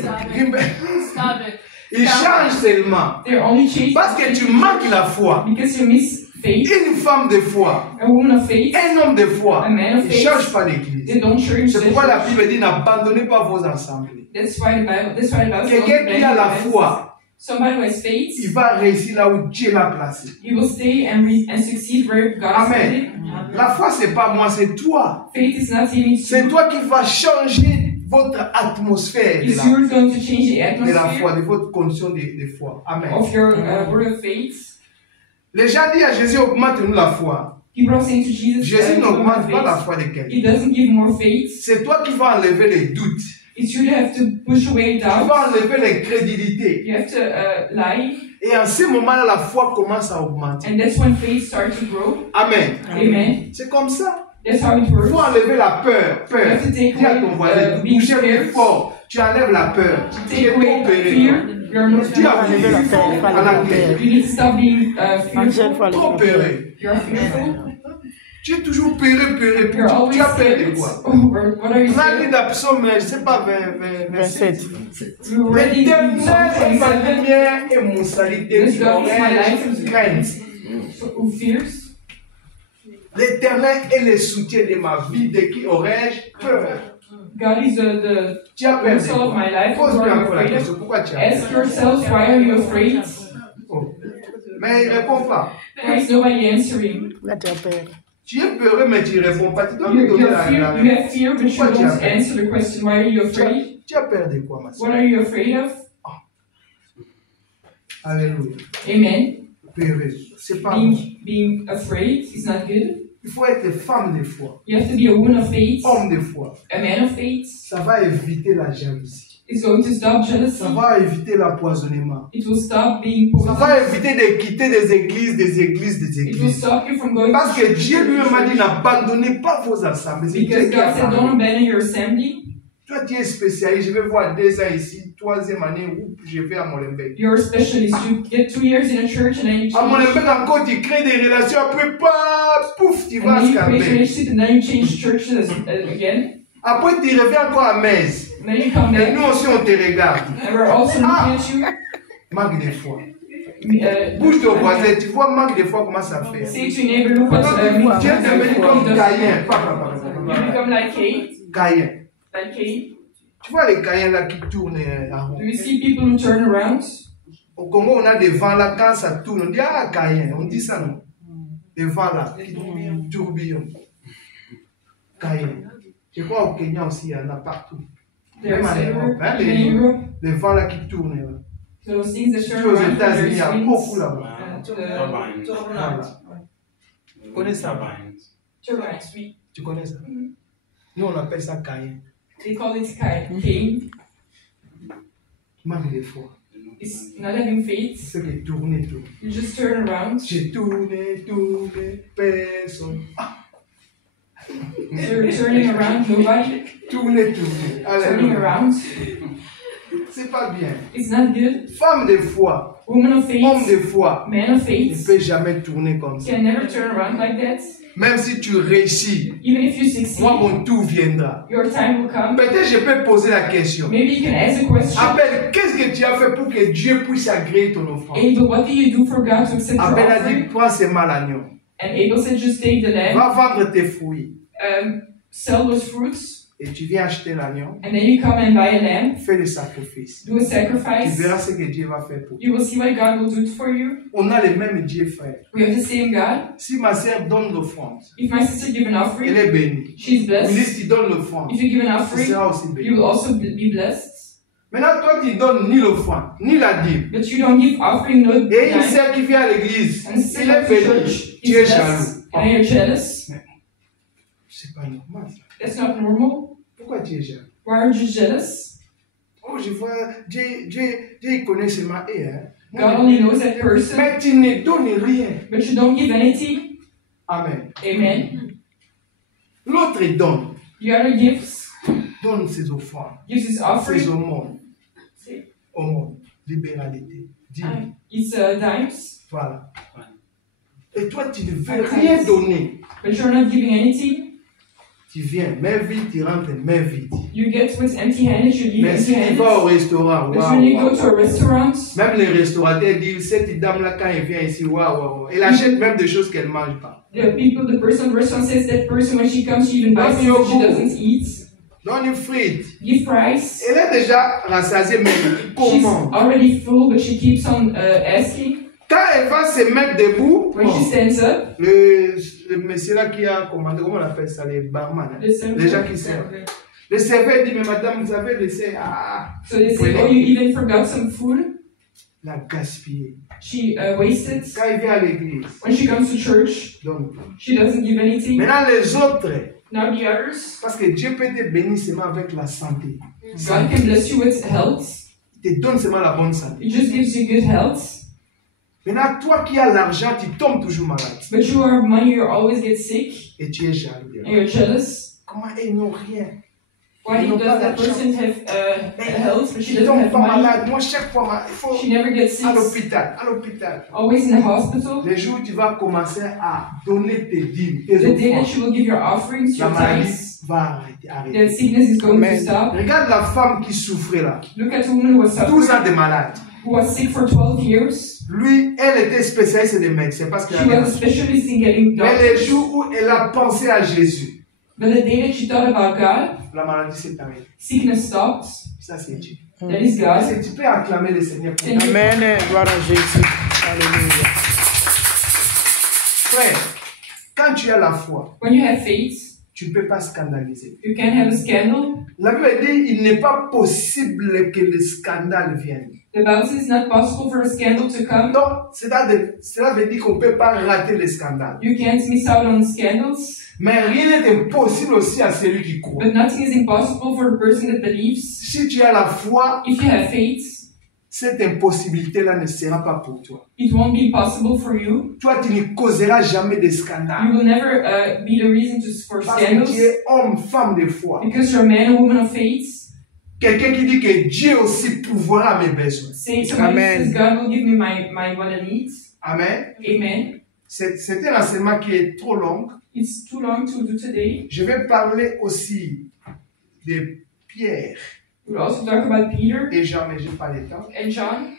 Starbucks. Il change seulement. They're only changed Parce que tu manques la foi. because you miss faith. Une femme de foi, A woman of faith, un homme de foi, A man of il ne faith. change pas l'église. they don't change C'est the pourquoi la church. Bible dit n'abandonnez pas vos assemblées. That's why the Bible says Quelqu'un qui a la don't foi, Somebody who has faith, il va réussir là où Dieu l'a placé. he will stay and succeed where God has put Amen. him. La foi, c'est pas moi, c'est toi. Faith is not him, it's C'est you. toi qui vas changer votre atmosphère It's you who's going to change the de la foi, atmosphere de votre condition de foi. Amen. of your word of faith. Les gens disent à Jésus, augmente-nous la foi. People are saying to Jesus, Jésus give more n'augmente pas la faith. foi de quelqu'un. He doesn't give more faith. C'est toi qui vas enlever les doutes. It's you that have to push away Tu vas doubt. enlever l'incrédulité. You have to lie. Et en ce moment-là, la foi commence à augmenter. And that's when faith starts to grow. Amen. Amen. C'est comme ça. That's how it Il works. faut enlever la peur. You have to take Dis à ton away voisin, being bouger plus scared. fort. Tu enlèves la peur. Tu es Take trop away peureux. fear. You're not Dis à Enlever la plus peur, il faut fort en enlever la anglais. peur. You need to stop being Angèle, il faut fearful. enlever Trop la peur. peureux. You're fearful. Tu es toujours peureux. You're always Tu as peur de scared. quoi? Oh, what are you On a lu scared? dans Psaume, je ne sais pas, 27. 27. We already L'éternel in Psalm est ma 27. lumière et mon salut. This God is my life. Crainte. Who fears? L'éternel est le soutien de ma vie. De qui aurais-je peur? God is the Tu as peur de counsel of quoi? my life. Who Pose-lui are you encore la afraid question. of? Pourquoi tu as peur? Ask yourselves, why are you afraid? Oh. Mais il ne répond pas. Why is nobody answering? Là, tu as peur. Tu es peureux, mais tu ne réponds pas. Tu dois me donner You la have fear, but you Pourquoi tu as don't peur? answer the question, why are you afraid? Tu as peur de quoi, ma soeur? What are you afraid of? Alléluia. Amen. Peureux. C'est pas bon. Being afraid is not good. Il faut être femme de foi, You have to be a woman of faith, homme de foi. a man of faith. Ça va éviter la jalousie. It's going to stop jealousy. Ça va éviter l'empoisonnement. It will stop being Ça poisoned. va éviter de quitter des églises. It will stop you from going Parce to que church. Dieu lui-même a dit n'abandonnez pas vos assemblées. C'est Dieu Because qui God a said, don't abandonné. abandon your assembly. Toi, tu es spécialiste. Je vais voir 2 ans ici, 3e année où je vais à Molenbeek. You're a specialist. You get 2 years in a church and then you À change. Molenbeek encore, tu crées des relations. Après, pas, pouf, tu vas And then you create scamper. relationship and then you change churches again. Après, tu reviens encore à Metz. And then you come Et nous back. aussi, on te regarde. And we're also looking at you. Manque de foi. Uh, Bouge ton voisin, tu vois, manque de foi, comment ça fait. Say to your neighbor, look what Tu es devenu comme Caïn. You become like Cain. Caïn. Like Cain. Tu vois les Caïns là qui tournent en rond. Do you see people who turn around? Au Congo, on a des vents là, quand ça tourne, on dit ah Caïn, on dit ça non. Des vents là, qui tourbillonnent. Caïn. Je crois au Kenya aussi, il y en a partout. There's Même en Europe, hein, even in Europe. les vents là qui tournent là. Those things that Si turn tu es aux around from their États-Unis, il y a beaucoup swings. là-bas. Turbines. Voilà. Tu connais ça? Turbines. Turbines, oui. Tu connais ça? Nous on appelle ça Caïn. They call it Cain. Manque de foi. It's not having faith. C'est que tourner, tourner. You just turn around. J'ai tourné, personne. You're turning around, nobody. Tourner. Turning Alléluia. around. C'est pas bien. It's not good. Femme de foi, Woman of homme de faith, foi, man of ne faith peut jamais tourner comme ça. can never turn around like that. Même si tu réussis, Even if you succeed, moi mon tour viendra. your time will come. Peut-être je peux poser la question. Maybe you can ask a question. Abel, qu'est-ce que tu as fait pour que Dieu puisse agréer ton offrande? Abel, what do you do for God to accept your Abel a dit, offering? prends seulement l'agneau. And Abel said, just take the lamb, Va vendre tes fruits. sell those fruits, Et tu viens acheter l'agneau. and then you come and buy a lamb, Fais le sacrifice. do a Tu sacrifice. verras ce que Dieu va faire pour toi. You will see what God will do for you. On a le même Dieu, frère. We have the same God. Si ma sœur donne l'offrande, If my sister give an elle offering, est bénie. she's blessed. Ulysse, tu donnes l'offrande. If you give an Tu offering, seras aussi you béni. will also be blessed. Maintenant, toi, tu donnes ni l'offrande, ni la dîme. But you don't give offering, no Et une tithe. sœur qui vient à l'église, And sister il est comes to béni. church, Tu is es blessed. jaloux. And you're jealous. C'est pas normal. Ça. That's not normal. Pourquoi tu es jaloux? Why are you jealous? Oh, je vois, Dieu il connaît seulement eux. Hein. God only knows that person, Mais tu ne donnes rien. but you don't give anything. Amen. Amen. L'autre donne. The other gives Donne ses offrandes, his ses offering. aumônes. Aumônes, libéralité. Dis, It's dimes, voilà. Et toi, tu ne veux rien donner. but you're not giving anything. Tu viens, main vide, tu rentres, main vide. You get with empty-handed, you leave Mais si tu empty-handed. vas au restaurant, But waouh, when you go waouh, to a restaurant, même les restaurateurs disent, cette dame-là, quand elle vient ici, waouh, waouh, elle achète même des choses qu'elle ne mange pas. the person at the restaurant says that person when she comes, she even buys things that she doesn't eat. Donne une frite. Give price. Elle est déjà rassasiée, mais She's comment? already full, but she keeps on asking. Quand elle va se mettre debout, When she stands up, le monsieur là qui a commandé, comment on appelle ça, les barman, hein? the server- Les gens qui servent. Le serveur dit, mais madame, vous avez laissé, So they say, oh, you even forgot some food. la gaspiller. She wasted. Quand il vient à l'église, When she comes to church, donne. she doesn't give anything. Maintenant les autres, Now the others, parce que Dieu peut te bénir seulement avec la santé. God can bless you with health. Il te donne seulement la bonne santé. It just gives you good health. Maintenant, toi qui as l'argent, tu tombes toujours malade. But you have money, you always get sick. Et tu es jaloux. And you're jealous. Comment ils n'ont rien? Why does that person have health, but she Ils doesn't tombent have pas money? malade. Moi, chaque fois, il faut She never gets sick. à l'hôpital. À l'hôpital. Always in the hospital. Les jours où tu vas commencer à donner tes dîmes, tes The day that offrandes, you will give your offerings, la your maladie tithes, va the arrêter. sickness is going Amen. to stop. Regarde la femme qui souffrait là. Look at a woman who was 12 suffering, ans de malade. who was sick for 12 years. Lui, elle était spécialiste des médecins parce qu'elle She avait was a specialist in getting Mais les doctors. jours où elle a pensé à Jésus, But the day that she thought about God, la maladie s'est arrêtée. sickness stopped. Ça, c'est Dieu. That is God. Est-ce que tu peux acclamer le Seigneur pour Amen. ça? Amen. Gloire à Jésus. Alléluia. Frère, quand tu as la foi, When you have faith, tu ne peux pas scandaliser. you can have a scandal. La Bible dit il n'est pas possible que le scandale vienne. The Bible says it's not possible for a scandal to come. Donc, cela veut dire qu'on ne peut pas rater le scandale. You can't miss out on scandals. Mais rien n'est impossible aussi à celui qui croit. But nothing is impossible for the person that believes. Si tu as la foi, If you have faith, cette impossibilité-là ne sera pas pour toi. it won't be possible for you. Toi, tu ne causeras jamais de You scandale. will never be the reason for Parce que scandals. tu es homme, femme de foi. Because you're a man or woman of faith. Quelqu'un qui dit que Dieu aussi pourvoira mes besoins. Say somebody Amen. says God will give me my what I need. Amen. Amen. C'est un enseignement qui est trop long. It's too long to do today. Je vais parler aussi de Pierre We'll also talk about Peter et Jean, mais je n'ai pas le temps. and John.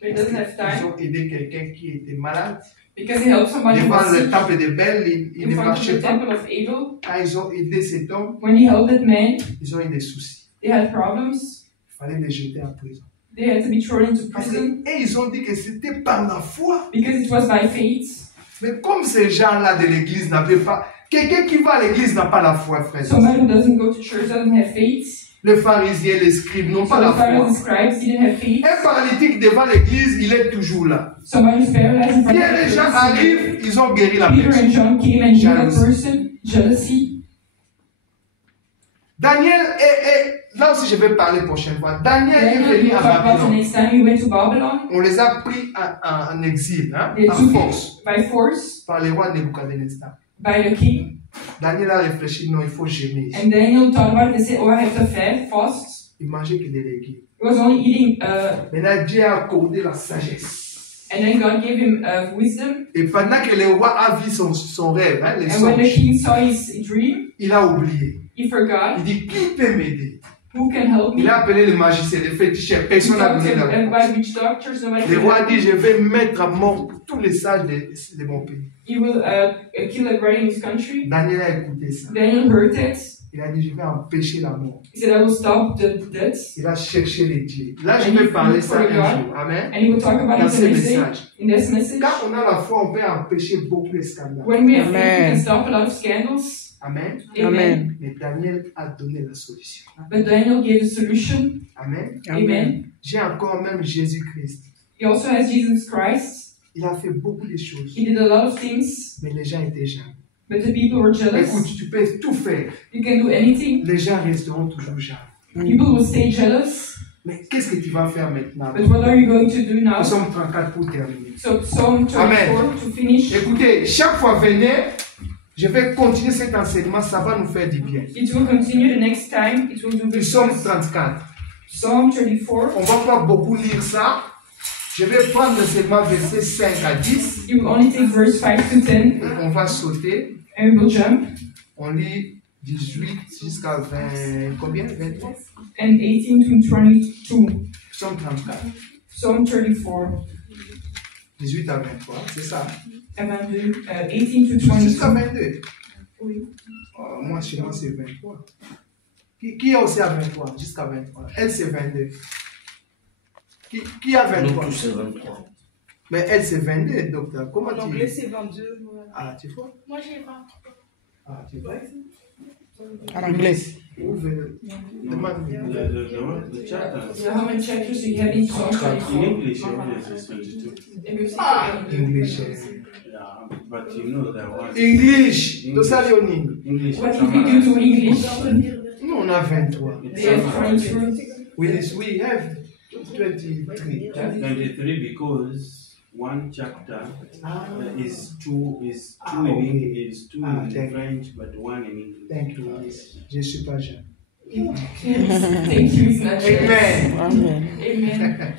But it doesn't have Ils time. ont aidé quelqu'un qui était malade. Because they helped somebody who Devant was le sick temple de Bel, il in ne front of marchait the pas. temple of Abel. Quand ils ont aidé cet homme, When he helped that man, ils ont eu des soucis. they had problems. Il fallait les jeter en prison. They had to be thrown into Parce prison que, et ils ont dit que c'était par la foi. because it was by faith. Mais comme ces gens-là de l'église n'avaient pas... Quelqu'un qui va à l'église n'a pas la foi, frère. Somebody who doesn't go to church doesn't have faith. Les pharisiens, les scribes n'ont So pas la the Pharisees and foi. scribes didn't have faith. Un paralytique devant l'église, il est toujours là. Somebody who's paralyzed in front Bien, of les the gens church. arrivent, ils ont guéri la Peter personne. and John came and healed that Jealousy. person. Jealousy. Daniel là aussi je vais parler prochaine fois. Daniel est Daniel, venu we'll à talk about the Babylone. next time we went to Babylon. On les a pris en exil, hein, They en took force, it by force par les rois Nebuchadnezzar. by the king. Daniel a réfléchi, non, il faut jeûner. And Daniel thought about it and said, oh, I have to fast. Il mangeait que des légumes. He was only eating, Maintenant, Dieu a accordé la sagesse. and then God gave him wisdom. Et pendant que le roi a vu son rêve, hein, les And when the songes, king saw his dream, il a oublié. he forgot. Il dit, qui peut m'aider? Who can help me? Il a appelé les magiciens, les féticheurs, He personne n'a talked donné to la réponse. everybody, witch doctors, nobody Le can roi a help dit, me. je vais mettre à mort tous les sages de mon pays. He will kill everybody in his country. Daniel a écouté ça. Daniel heard it. Il a dit, je vais empêcher la mort. He said, I will stop the death. Il a cherché les dieux. Là, je vais parler ça un jour. Amen. And he will talk about Dans it ces the next day messages. in this message. Quand on a la foi, on peut empêcher beaucoup les scandales. When we have faith, we Amen. can stop a lot of scandals. Amen. Amen. Mais Daniel a donné la solution. But Daniel gave a solution. Amen. Amen. J'ai encore même Jésus-Christ. He also has Jesus Christ. Il a fait beaucoup de choses. He did a lot of things, Mais les gens étaient jaloux. but the people were Écoute, jealous. tu peux tout faire. You can do anything. Les gens resteront toujours jaloux. People will stay jealous. Mais qu'est-ce que tu vas faire maintenant? But what are you going to do now? Nous sommes 34 pour terminer. So Psalm 24 Amen. to finish. Écoutez, chaque fois venez, je vais continuer cet enseignement, ça va nous faire du bien. It will continue the next time. It will do Nous good. sommes 34. Psalm 34. On ne va pas beaucoup lire ça. Je vais prendre l'enseignement verset 5 à 10. You will only take verse 5 to 10 Et on va sauter. and we will jump. On lit 18 jusqu'à 20, combien? 23? And 18 to 22. Psaume 34. Psalm 34. 18 à 23, c'est ça. And then 18 to Jusqu'à 22. 22. Oui. Moi, chez moi, c'est 23. Qui est aussi à 23? Jusqu'à 23. Elle, c'est 22. Qui a Nous 23? tous, c'est 23. Mais elle, c'est 22, docteur. Comment tu... L'anglais c'est 22. Ah, tu vois? Moi j'ai 20. Ah, tu vois? En anglais. Ouvre. Demande. The chapter. So how many chapters do you have in Psalm In 24? English, only is 22. English. Yeah, but you know that one. English. Tosali onini. English. What did we do to English? Non, on a 23. They have 23. We have 23. 23 because one chapter is two Ah, in okay. English, is two in thank you. French, but one in English. Thank you. Je ne suis pas jeune. Thank you, it's not just. Amen. Amen. Amen.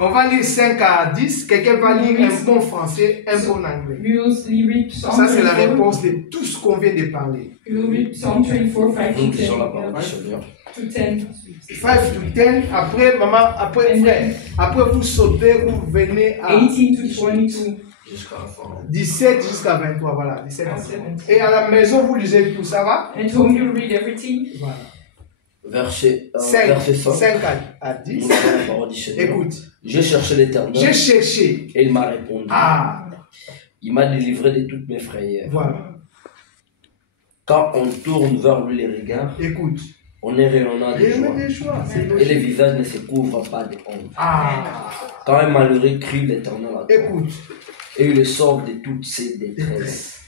On va lire 5 à 10. Quelqu'un va lire un bon français, un bon anglais. We will read Psalm Ça, c'est la 34. réponse de tout ce qu'on vient de parler. We will read Psalm 34, 5 to Nous 10. lisons la parole du Seigneur. To 10. 5 to 10. Après, maman, après, And frère. Après, vous sautez, vous venez à 18 to 22. Jusqu'à la fin. 17 jusqu'à 23. Voilà. 17 à 23. 17. Et à la maison, vous lisez tout, ça va? And at home you read everything. Voilà. Verset 5 5. à 10. Nous lisons la parole du Seigneur. Écoute, J'ai cherché l'Éternel j'ai cherché. et il m'a répondu. Ah, Il m'a délivré de toutes mes frayeurs. voilà. Quand on tourne vers lui les regards, Écoute. on est rayonnant de Et joie. des choix. C'est Et les logique. visages ne se couvrent pas de honte. Ah, Quand un malheureux crie l'Éternel à toi, écoute. et il le sauve de toutes ses détresses.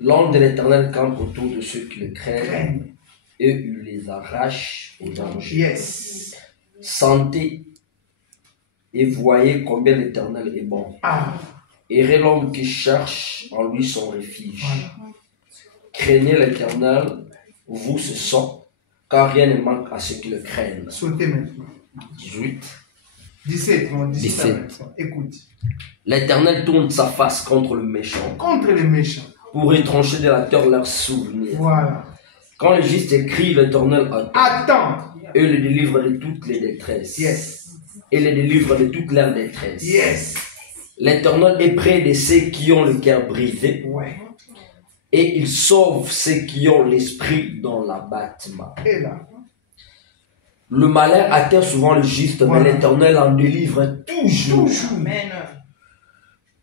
L'ange de l'Éternel campe autour de ceux qui le craignent Craigne. et il les arrache aux dangers. Yes. Sentez et voyez combien l'Éternel est bon. Ah, Errez l'homme qui cherche en lui son refuge. voilà. Craignez l'Éternel, vous ce sont, car rien ne manque à ceux qui le craignent. Sautez maintenant. 18. 17. Non, 17. 17. Écoute. L'Éternel tourne sa face contre le méchant Contre les méchants. pour retrancher de la terre leurs souvenirs. Voilà. Quand le juste crie l'Éternel à toi, Attends. et le délivre de toutes les détresses. Yes. Et le délivre de toute leur détresse. Yes. L'Éternel est près de ceux qui ont le cœur brisé Ouais. et il sauve ceux qui ont l'esprit dans l'abattement. Et là. Le malheur atteint souvent le juste, Voilà. mais l'Éternel en délivre toujours. Amen.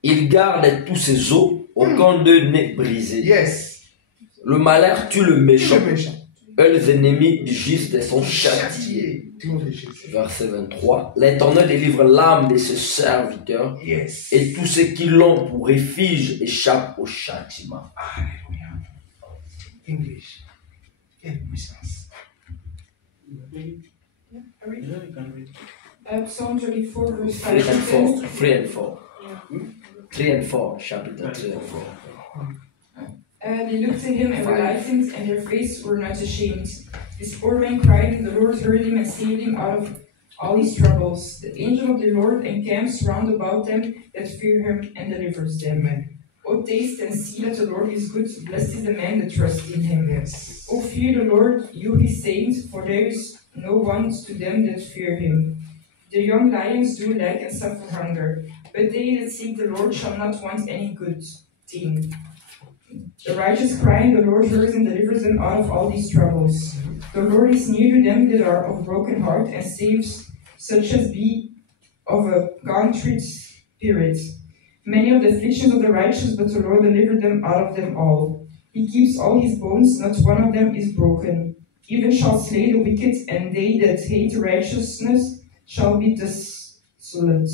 Il garde tous ses os, aucun d'eux n'est brisé. Yes. Le malheur tue le méchant, Le méchant. et les ennemis du juste sont châtiés. Nom de Jésus. Verset 23. L'Éternel délivre l'âme de ses serviteurs, Yes. et tous ceux qui l'ont pour refuge échappent au châtiment. English. Quelle puissance. Psalm 34, verse 5 3 and to 4. 10. 3 and 4. 3 and 4. Chapitre 3 and 4. They looked at him and were lightened, and their faces were not ashamed. This poor man cried, and the Lord heard him and saved him out of all his troubles. The angel of the Lord encamps round about them that fear him and delivers them. Amen. O taste and see that the Lord is good. Blessed is the man that trusts in him. Yes. O fear the Lord, you his saints, for there is no want to them that fear him. The young lions do lack and suffer hunger, but they that seek the Lord shall not want any good thing. The righteous cry, and the Lord hears and delivers them out of all these troubles. The Lord is near to them that are of broken heart, and saves such as be of a contrite spirit. Many of the afflictions of the righteous, but the Lord delivered them out of them all. He keeps all his bones, not one of them is broken. Even shall slay the wicked, and they that hate righteousness shall be desolate.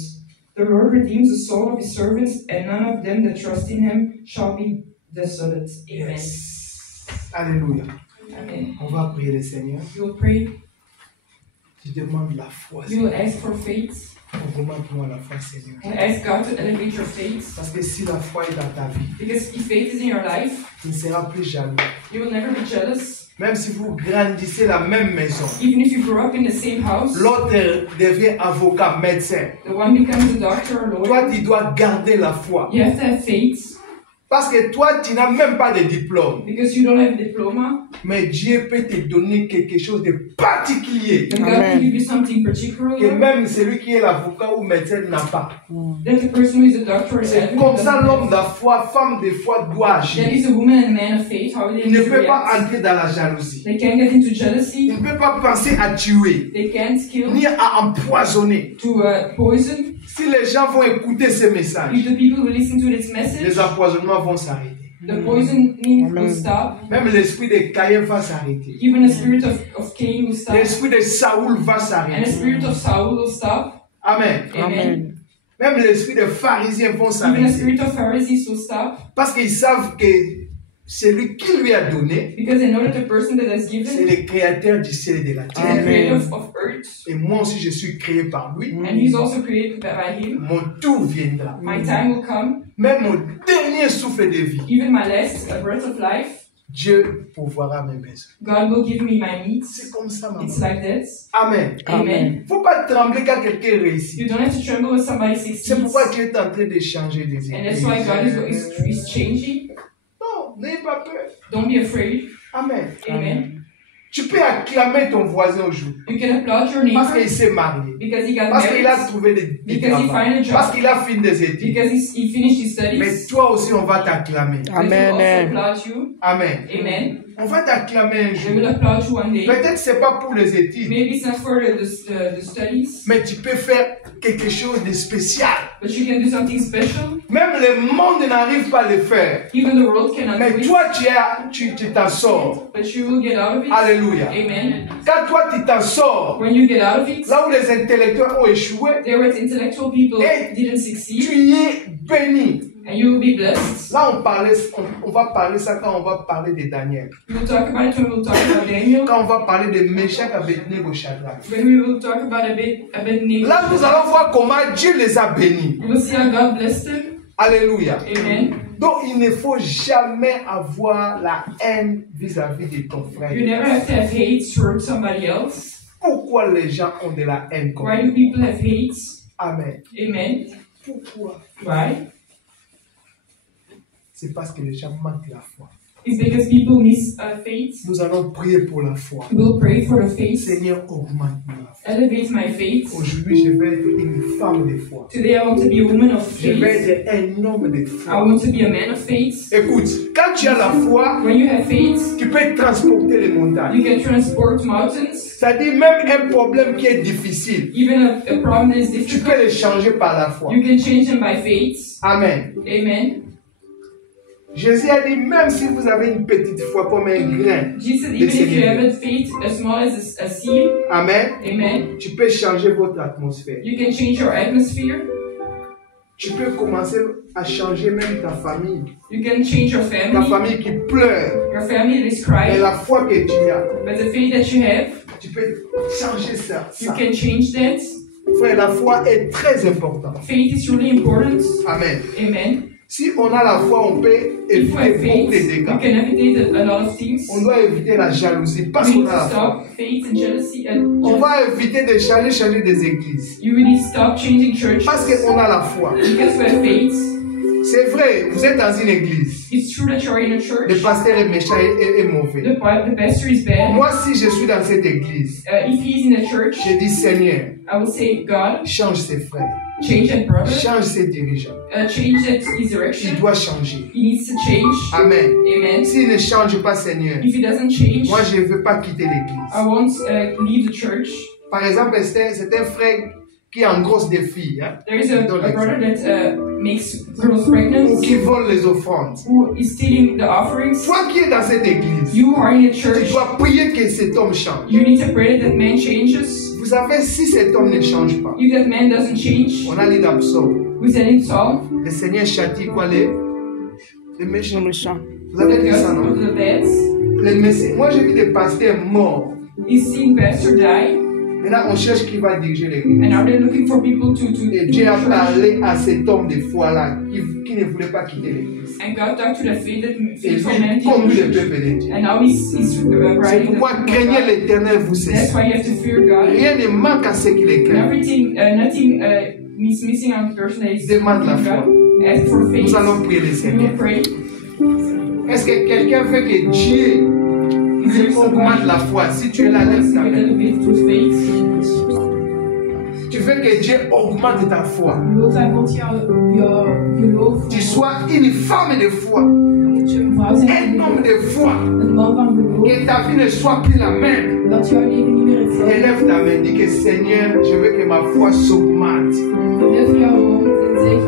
The Lord redeems the soul of his servants, and none of them that trust in him shall be desolate. Amen. Yes. Alléluia. Amen. On va prier le Seigneur. You will pray, Tu demandes la foi, you will Seigneur. ask for faith, Augmente-moi la foi, Seigneur. and ask God to elevate your faith. Parce que si la foi est dans ta vie, Because if faith is in your life, tu ne seras plus jaloux. you will never be jealous. Même si vous grandissez la même maison, Even if you grew up in the same house, l'autre devient avocat, médecin. the one becomes a doctor or Toi, lawyer. tu dois garder la foi. You have to have faith Parce que toi, tu n'as même pas de diplôme. because you don't have a diploma. Mais Dieu peut te donner quelque chose de particulier. And God can give you something particular Que même celui qui est l'avocat ou médecin n'a pas. that the person who is a doctor is C'est having. comme ça l'homme de foi, femme de foi doit That agir. is a woman and a man of faith. How they Il ne need to peut pas react. entrer dans la jalousie. They can't get into Il jealousy. ne peut pas penser à tuer, They can't kill, ni à empoisonner. to poison. Si les gens vont écouter ce message, If the people who listen to this les message, empoisonnements vont s'arrêter. the poisoning will Amen. stop. Même l'esprit de Caïn va s'arrêter. Even the spirit of Cain will stop. L'esprit de Saoul va And the s'arrêter. spirit of Saul will stop. Amen. Amen. Même l'esprit des pharisiens vont Even the s'arrêter. spirit of Pharisees will stop. Parce qu'ils savent que celui qui lui a donné, because I know that the person that has c'est given le créateur du ciel et de la is terre. the creator of earth, Et moi aussi, je suis créé par lui. and he's also created by him. Mon tour viendra. My time will come, Même mon dernier souffle de vie, even my last breath of life, Dieu pourvoira mes besoins. God will give me my needs. C'est comme ça, maman. It's like that. Amen. Amen. Faut pas trembler quand quelqu'un réussit. You don't have to tremble when somebody C'est succeeds. pourquoi Dieu est en train de changer des And that's églises. why God is changing. Non, n'ayez pas peur. Don't be afraid. Amen. Amen. Tu peux acclamer ton voisin aujourd'hui. You can applaud your Parce neighbor qu'il s'est marié. because he got Parce qu'il married, a trouvé du Because he travail. find a job. Parce qu'il a fini des études. because he finished his Mais studies. toi aussi, on va t'acclamer. But we will also Amen. applaud you. Amen. Amen. On va t'acclamer un We jour. will applaud you one day. Peut-être c'est pas pour les études, Maybe it's not for the studies, mais tu peux faire quelque chose de spécial. but you can do something special. Même le monde n'arrive pas à le faire. Even the world cannot Mais do it, toi, tu t'en sors. but you will get out of it. Alléluia. Amen. Quand toi, tu t'en sors, When you get out of it, là où les intellectuels ont échoué, there were intellectual people Hey. didn't succeed, tu y es béni. and you will be blessed. Là, on va parler ça quand on va parler de Daniel. We will talk about it when we will talk about Daniel. Quand on va parler de Meshach, Abednego, Shadrach. When we will talk about Abednego. Là, nous allons voir comment Dieu les a bénis. We will see how God blessed them. Alléluia. Amen. Donc, il ne faut jamais avoir la haine vis-à-vis de ton frère. You never have to have hate towards somebody else. Pourquoi les gens ont de la haine comme Why do people have hate? Amen. Amen. Pourquoi? Why? C'est parce que les gens manquent la foi. It's because people miss faith. Nous allons prier pour la foi. We will pray for the faith. Seigneur, augmente ma foi. Elevate my faith. Aujourd'hui, je vais être une femme de foi. Today I want to be a woman of Je vais faith. être un homme de I foi. want to be a man of faith. Écoute, quand tu as la foi, When you have faith, tu peux transporter les montagnes. you can transport mountains. C'est-à-dire même un problème qui est difficile, Even a problem that is tu difficult, peux le changer par la foi. you can change them by faith. Amen. Amen. Jésus a dit, même si vous avez une petite foi comme un grain, Jesus said, even if you have a faith as small as a seed, Amen, amen, tu peux changer votre atmosphère. you can change your atmosphere. Tu peux commencer à changer même ta famille. You can change your Ta family. famille qui pleure. Your family that is Mais crying. la foi que tu as, But the faith that you have, tu peux changer ça. you can change that. Frère, la foi est très importante. Faith is really important. Amen. Amen. Si on a la foi, on peut If you have éviter beaucoup de faith, you dégâts. can evitate a lot of things. On doit éviter la jalousie parce We qu'on need a to la foi. stop faith and jealousy. On va éviter de changer des églises You really stop changing churches parce qu'on a la foi. because we have faith. C'est vrai, vous êtes dans une église. It's true that you're in a church. Le pasteur est méchant et mauvais. The pastor is bad. Moi, si je suis dans cette église, If he's in a church, je dis Seigneur, I will say, God, change ses frères, change that brother, change ses dirigeants. change that his Il direction. doit changer. He needs to change. Amen. Amen. S'il ne change pas, Seigneur, If he doesn't change, moi, je ne veux pas quitter l'église. I won't leave the church. Par exemple, c'est un frère qui est en grosse défi, hein, There is a Dans brother l'exemple. that makes girls ou pregnant, qui vole les offrandes. who is stealing the offerings. Toi qui es dans cette église, You are in a tu church. dois prier que cet homme change. You need to pray that man changes. Vous savez, si cet homme ne change pas, If that man doesn't change, on a lu dans Psaume, we said in Psalm, le Seigneur châtie quoi les méchants. Le chant. Vous avez dit God ça, go non? to the beds. Les messieurs. Moi, j'ai vu des pasteurs morts. He's seen pastor die, Maintenant, on cherche qui va diriger l'église. and now they're looking for people to Et Dieu a parlé à cet homme de foi-là qui ne voulait pas quitter l'église. And God talked to that Et faithful man lui conduit le in the church. peuple de Dieu. And now he's C'est writing pourquoi the craignez l'Éternel, vous That's cessez. why you have to fear God. Rien ne manque à ceux qui les And craignent. everything, nothing is missing on the person that is Demande la foi. God. Ask for faith. Nous allons prier le We Seigneur. will pray. Est-ce que quelqu'un veut que Dieu lui augmente la foi? Si tu es là, lève ta With a main. little bit through faith. Tu veux que Dieu augmente ta foi. Je wil dat God je geloof, Tu sois une femme de foi, dat je een vrouw bent un homme de foi. een man van geloof, Que ta vie ne soit plus la même. dat jouw leven niet meer hetzelfde is. Élève ta main, dis que Seigneur, je veux que ma foi s'augmente. Verhef jouw hand en zeg,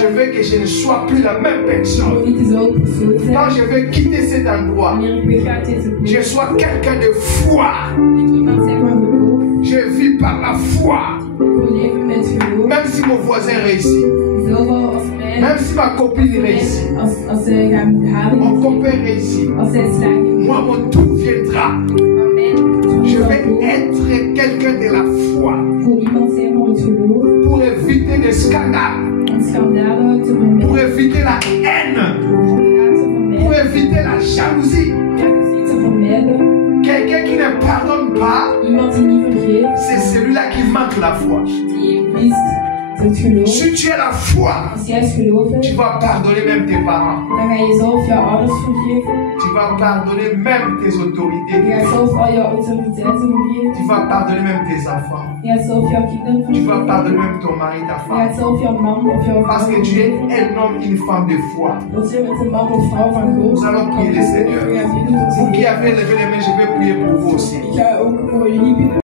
Je veux que je ne sois plus la même ik wil personne. niet dezelfde persoon Quand zijn. je vais quitter cet endroit, Wanneer ik wegga uit deze je plek, sois quelqu'un de foi. wil ik iemand zijn van geloof. Je vis par la foi. Ik wil leven met geloof. Même si mon voisin réussit, Zelfs al als mijn En Même si ma copine réussit, als ze gaan halen, mon copain réussit, als zij slagen, moi mon tour viendra. maar mijn Je vais être quelqu'un de la foi voor iemand zijn van het geloof, pour éviter des scandales, om schandalen te pour vermijden, éviter la haine, om haat te pour vermijden, éviter la jalousie. jaloezie te vermijden. Quelqu'un qui ne pardonne pas, Iemand die niet vergeeft, c'est celui-là qui manque la foi. die mist het geloof. Si tu as la foi, Als jij het geloof tu hebt, vas pardonner même tes parents. dan ga je zelf jouw ouders vergeven. Tu vas pardonner même tes Je autorités. gaat zelf al jouw autoriteiten vergeven. Tu vas pardonner même tes enfants. Je gaat zelf jouw kinderen Tu vas vergeven. pardonner même ton mari, ta Je gaat femme. zelf jouw man of jouw Parce vrouw que tu es vergeven. un homme, une femme de foi. Want je bent een man of vrouw van geloof. Nous allons prier le Seigneur. We gaan bidden tot Vous de qui Heer. avez levé les mains, je vais prier pour vous aussi. Ik ga ook voor jullie bidden.